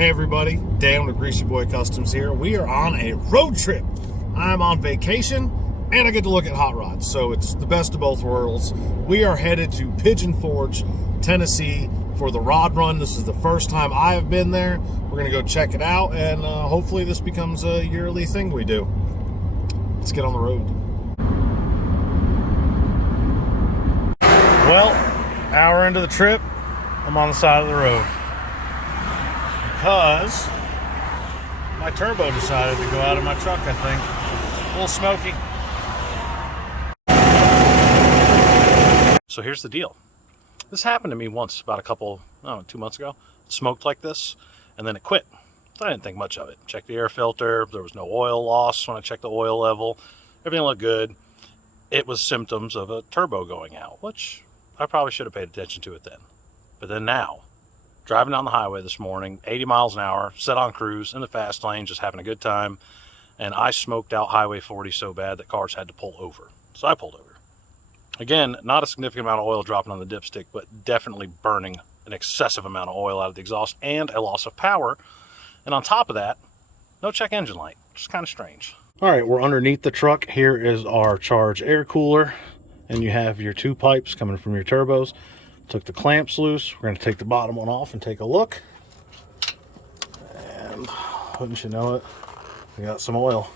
Hey everybody, Dan with Greasy Kustoms here. We are on a road trip. I'm on vacation and I get to look at hot rods, so it's the best of both worlds. We are headed to Pigeon Forge, Tennessee for the rod run. This is the first time I have been there. We're gonna go check it out and hopefully this becomes a yearly thing we do. Let's get on the road. Well, hour into the trip, I'm on the side of the road because my turbo decided to go out of my truck, I think. A little smoky. So here's the deal. This happened to me once about 2 months ago. It smoked like this and then it quit. So I didn't think much of it. Checked the air filter. There was no oil loss when I checked the oil level. Everything looked good. It was symptoms of a turbo going out, which I probably should have paid attention to it then. But then now, driving down the highway this morning, 80 miles an hour, set on cruise in the fast lane, just having a good time. And I smoked out Highway 40 so bad that cars had to pull over. So I pulled over. Again, not a significant amount of oil dropping on the dipstick, but definitely burning an excessive amount of oil out of the exhaust and a loss of power. And on top of that, no check engine light, which is kind of strange. All right, we're underneath the truck. Here is our charge air cooler. And you have your two pipes coming from your turbos. Took the clamps loose. We're going to take the bottom one off and take a look. And wouldn't you know it, we got some oil.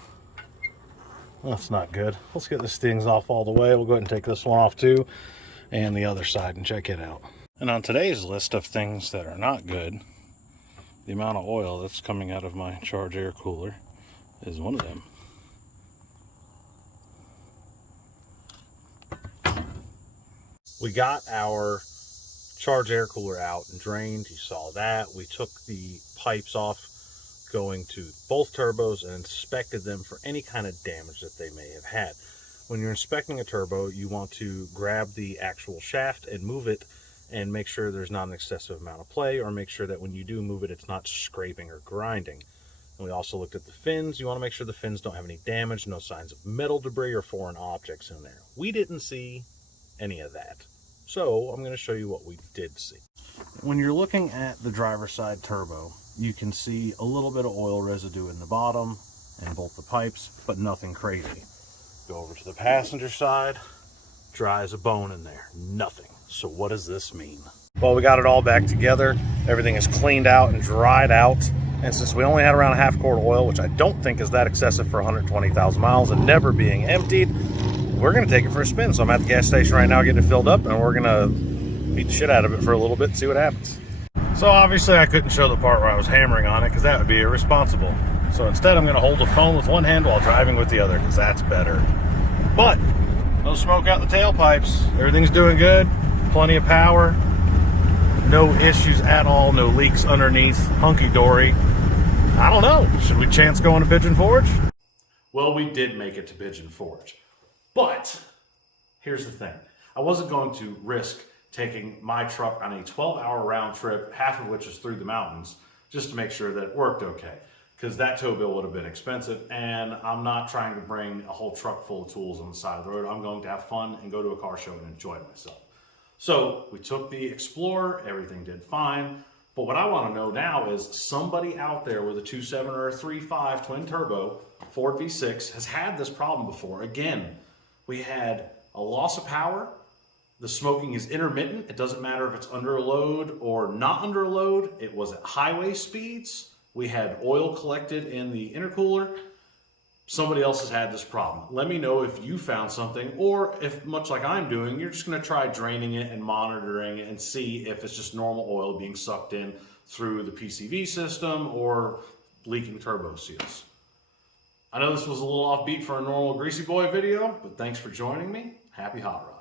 That's not good. Let's get these things off all the way. We'll go ahead and take this one off too, and the other side, and check it out. And on today's list of things that are not good, the amount of oil that's coming out of my charge air cooler is one of them. We got our charge air cooler out and drained. You saw that. We took the pipes off going to both turbos and inspected them for any kind of damage that they may have had. When you're inspecting a turbo, you want to grab the actual shaft and move it and make sure there's not an excessive amount of play, or make sure that when you do move it, it's not scraping or grinding. And we also looked at the fins. You want to make sure the fins don't have any damage, no signs of metal debris or foreign objects in there. We didn't see any of that. So I'm going to show you what we did see. When you're looking at the driver's side turbo, you can see a little bit of oil residue in the bottom and both the pipes, but nothing crazy. Go over to the passenger side, dry as a bone in there, nothing. So what does this mean? Well, we got it all back together. Everything is cleaned out and dried out. And since we only had around a half quart of oil, which I don't think is that excessive for 120,000 miles and never being emptied, we're going to take it for a spin. So I'm at the gas station right now getting it filled up, and we're going to beat the shit out of it for a little bit and see what happens. So obviously I couldn't show the part where I was hammering on it because that would be irresponsible. So instead I'm going to hold the phone with one hand while driving with the other because that's better. But no smoke out the tailpipes. Everything's doing good. Plenty of power. No issues at all. No leaks underneath. Hunky-dory. I don't know. Should we chance going to Pigeon Forge? Well, we did make it to Pigeon Forge. But here's the thing. I wasn't going to risk taking my truck on a 12-hour round trip, half of which is through the mountains, just to make sure that it worked okay. Because that tow bill would have been expensive, and I'm not trying to bring a whole truck full of tools on the side of the road. I'm going to have fun and go to a car show and enjoy myself. So we took the Explorer, everything did fine. But what I want to know now is somebody out there with a 2.7 or a 3.5 twin turbo Ford V6 has had this problem before. Again, we had a loss of power. The smoking is intermittent. It doesn't matter if it's under a load or not under a load. It was at highway speeds. We had oil collected in the intercooler. Somebody else has had this problem. Let me know if you found something, or if, much like I'm doing, you're just going to try draining it and monitoring it and see if it's just normal oil being sucked in through the PCV system or leaking turbo seals. I know this was a little offbeat for a normal Greasy Boy video, but thanks for joining me. Happy hot rod.